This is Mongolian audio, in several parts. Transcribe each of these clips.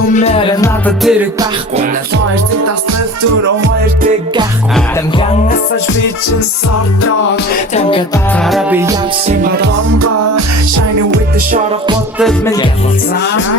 юмээр надад тэрэг байхгүй. Хоёр зэг таслал түрүү хоёр тэг гахгүй. Дамгангасаж би чин сордог. Тамгад гараа би явсан бадонго. Shining with the shot of water мен ялцсан.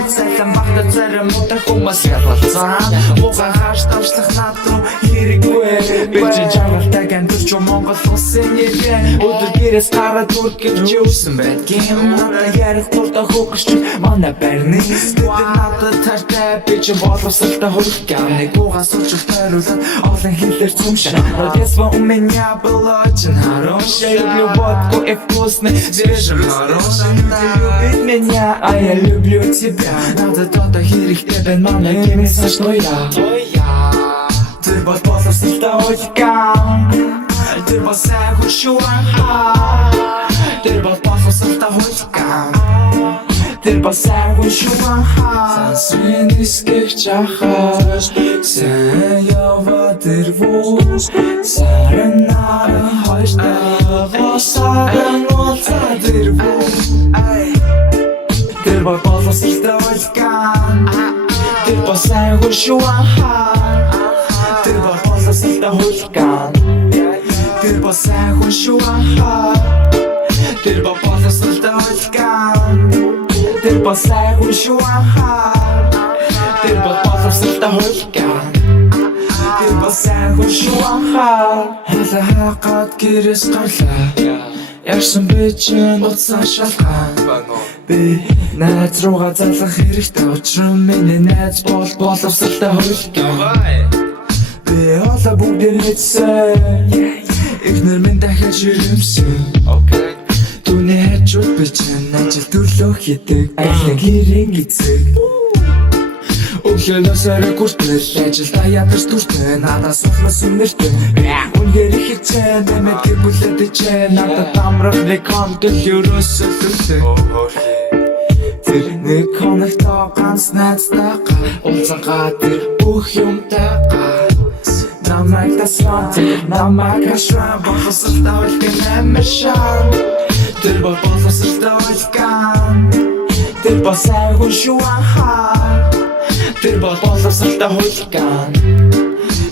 Сайтан багтаа зарим муутай хүмүүс ялцсан. Угаан хаш тавчлах надруу хэрэггүй. Би чи жаргалтай гандурч Монгол улсын нэрээ. Өдөр гэрээс гараад бүргэж юусан байдгийн. Надад ярих туртаа хөөгч манай барьны. Надад тартай би чи боловсралтай хөргөн. Нэг угаас суучих тойруулаад олон хэлээр цумшаа. Надесва у меня было очень хорошее. Люблю водку и вкусный свежий мороз. Ты любишь меня, а я люблю тебя. Надо то-то хэрэгтэй байна манай гэмээс что я. Тэр бол боловсралтай хөлгөн. Тэр бол сайн хуршуан. Тэр бол боловсралтай хөлгөн. Тэр бол сайн хуршуан. Сансын нисгэж ахаш. Сайн яваа тэр вүүс. Сарнаа хойштаа сарн улцаа тэр вүүс. Тэр бол боловсралтай хөлгөн. Тэр бол сайн хуршуан. Тэр бол боловсралтай хөлгөн. Тэр бол сайн хуршуан. Тэр бол боловсралтай хөлгөн. Тэр бол сайн хуршуан. Тэр бол боловсралтай хөлгөн. Тэр бол сайн хуршуан. Хала хaqad гэрээс гарлаа. Яарсан би чинь уцаа шалгаан. Би найз руугаа залах хэрэгтэй учраа миний найз бол боловсралтай хөлгөн. Би хоолой бүгдээр мэдсэн. Эхнэр минь дахиад ширэмсэн. Түүний хажууд би чинь ажил төрлөө хийдэг. Ажлын хэрэг эцэг. Өглөөнөөс орой хүртэл ажилдаа ядарч дүртэй. Надаас сухлаас үнэртэй. Үнээр их хэцээ нэмээд гэр бүлээд ичээ. Надад амрах нэг хонтол ерөөсөө лүлээ. Тэр нэг хоногтоо ганц найзтайгаа уулзангаа тэр бүх юмтайгаа. Намайг тасран, намайг хашран. Боловсралтай хөлгөн амар шан. Тэр бол боловсралтай хөлгөн. Тэр бол сайн хуршуан. Тэр бол боловсралтай хөлгөн.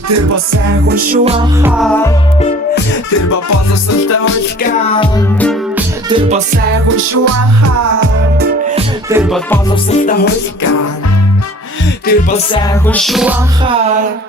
Тэр бол сайн хуршуан. Тэр бол боловсралтай хөлгөн. Тэр бол сайн хуршуан. Тэр бол боловсралтай хөлгөн. Тэр бол сайн хуршуан.